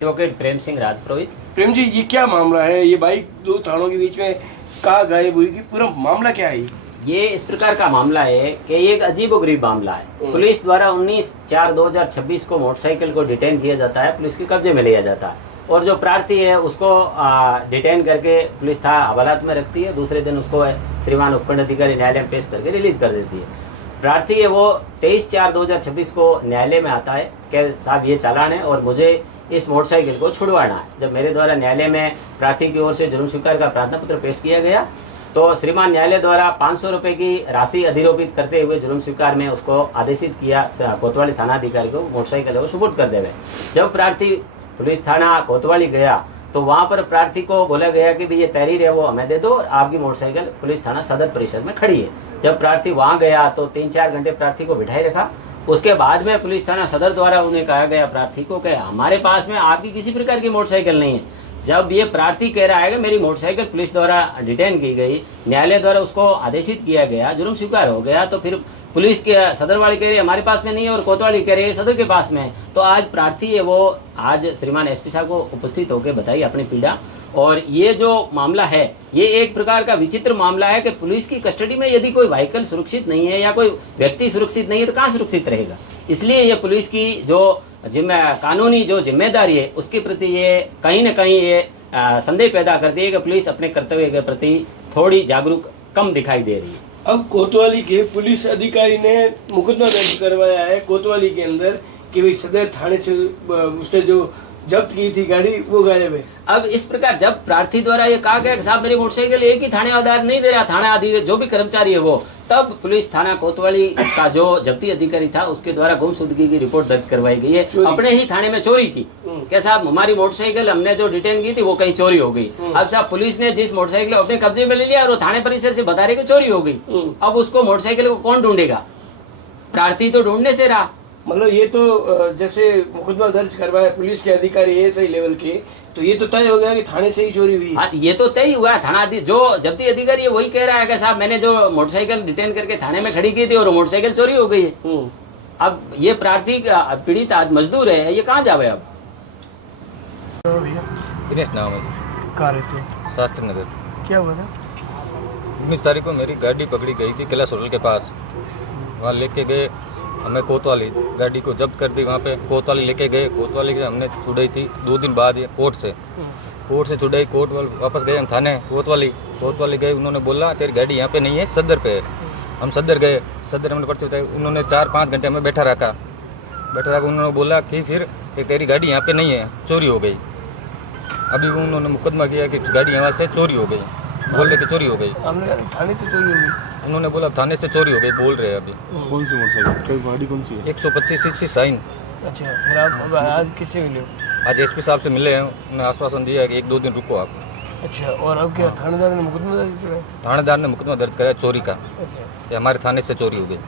Advocate Prem Singh Rajpurohit. Prem ji, ये क्या मामला है? ये बाइक दो थानों के बीच में कहाँ गायब हुई कि पूरा मामला क्या है? ये इस प्रकार का मामला है कि ये एक अजीबोगरीब मामला है। पुलिस द्वारा 19/4/2026 को मोटरसाइकिल को डिटेन किया जाता है, पुलिस के कब्जे में लिया जाता है और जो प्रार्थी है उसको डिटेन करके पुलिस हवालात में रखती है। दूसरे दिन उसको श्रीमान उपखंड अधिकारी न्यायालय में पेश करके रिलीज कर देती है। प्रार्थी है वो 23/4/2026 को न्यायालय में आता है कि साहब ये चालान है और मुझे इस मोटरसाइकिल को छुड़वाना है। जब मेरे द्वारा न्यायालय में प्रार्थी की ओर से जुर्म स्वीकार का प्रार्थना पत्र पेश किया गया तो श्रीमान न्यायालय द्वारा 500 रुपये की राशि अधिरोपित करते हुए जुर्म स्वीकार में उसको आदेशित किया कोतवाली थाना अधिकारी को मोटरसाइकिल को सुपुर्द कर देवे। जब प्रार्थी पुलिस थाना कोतवाली गया तो वहाँ पर प्रार्थी को बोला गया कि भाई ये तहरीर है वो हमें दे दो, आपकी मोटरसाइकिल पुलिस थाना सदर परिसर में खड़ी है। जब प्रार्थी वहाँ गया तो 3-4 घंटे प्रार्थी को बिठाए रखा। उसके बाद में पुलिस थाना सदर द्वारा उन्हें कहा गया प्रार्थी को कि हमारे पास में आपकी किसी प्रकार की मोटरसाइकिल नहीं है। जब ये प्रार्थी कह रहा है कि मेरी मोटरसाइकिल पुलिस द्वारा डिटेन की गई, न्यायालय द्वारा उसको आदेशित किया गया, जुर्म स्वीकार हो गया, तो फिर पुलिस के सदर वाली कह रही है हमारे पास में नहीं है और कोतवाली कह रही है सदर के पास में है। तो आज प्रार्थी है वो आज श्रीमान एसपी साहब को उपस्थित होकर बताई अपनी पीड़ा। और ये जो मामला है ये एक प्रकार का विचित्र मामला है कि पुलिस की कस्टडी में यदि कोई व्हीकल सुरक्षित नहीं है या कोई व्यक्ति सुरक्षित नहीं है तो कहाँ सुरक्षित रहेगा। इसलिए ये पुलिस की जो कानूनी जो जिम्मेदारी है उसके प्रति ये कहीं न कहीं ये संदेह पैदा करती है कि पुलिस अपने कर्तव्य के प्रति थोड़ी जागरूक कम दिखाई दे रही है। अब कोतवाली के पुलिस अधिकारी ने मुकदमा दर्ज करवाया है कोतवाली के अंदर कि भाई सदर थाने से उसने जो जब्त की थी गाड़ी वो गायब है। अब इस प्रकार जब प्रार्थी द्वारा ये कहा गया कि साहब मेरी मोटरसाइकिल एक ही थाने आधार नहीं दे रहा, थाना अधिकारी जो भी कर्मचारी है वो, तब पुलिस थाना कोतवाली का जो जब्ती अधिकारी था उसके द्वारा गुमशुदगी की रिपोर्ट दर्ज करवाई गई है। अपने ही थाने में चोरी की कि साहब हमारी मोटरसाइकिल हमने जो डिटेन की थी वो कहीं चोरी हो गई। अब साहब पुलिस ने जिस मोटरसाइकिल अपने कब्जे में ले लिया और वो थाने परिसर से बता रहे कि चोरी हो गई। अब उसको मोटरसाइकिल को कौन ढूंढेगा? प्रार्थी तो ढूंढने से रहा। मतलब ये तो जैसे मुकदमा दर्ज करवाया पुलिस के अधिकारी है सही लेवल के, तो ये तो तय हो गया कि थाने से ही चोरी हुई। हाँ, ये तो तय हुआ। थाना जो जब्ती अधिकारी है वही कह रहा है कि साहब मैंने जो मोटरसाइकिल डिटेन करके थाने में खड़ी की थी और मोटरसाइकिल चोरी हो गई है। अब ये प्रार्थी पीड़ित मजदूर है, ये कहाँ जावे? अब दिनेश नाम है, कहाँ रहते हो? शास्त्री नगर। क्या हुआ था? 19 तारीख को मेरी गाड़ी पकड़ी गई थी किला सोरल के पास। वहाँ लेके गए हमें कोतवाली, गाड़ी को जब्त कर दी। वहाँ पे कोतवाली लेके गए, कोतवाली से हमने छुड़ाई थी 2 दिन बाद ये कोर्ट से छुड़ाई। कोर्ट वापस गए हम थाने कोतवाली गए। उन्होंने बोला तेरी गाड़ी यहाँ पे नहीं है, सदर पे है। हम सदर गए, सदर हमने पर्ची बताई। उन्होंने 4-5 घंटे हमें बैठा रखा। उन्होंने बोला कि फिर कि तेरी गाड़ी यहाँ पे नहीं है, चोरी हो गई। अभी उन्होंने मुकदमा किया कि गाड़ी यहाँ से चोरी हो गई, बोल रहे कि चोरी हो गई। हमने थाने से चोरी हो गई। उन्होंने बोला थाने से चोरी हो गई, बोल रहे हैं अभी। कौन सी मोटरसाइकिल, गाड़ी कौन सी है? 125 सीसी साइन। अच्छा, फिर आप आज किससे मिले हो? आज एसपी साहब से मिले हैं, उन्होंने आश्वासन दिया है कि 1-2 दिन रुको आप। अच्छा, और अब क्या थानेदार ने मुकदमा दर्ज कराया? थानेदार ने मुकदमा दर्ज कराया चोरी का, अच्छा, कि हमारे थाने से चोरी हो गई।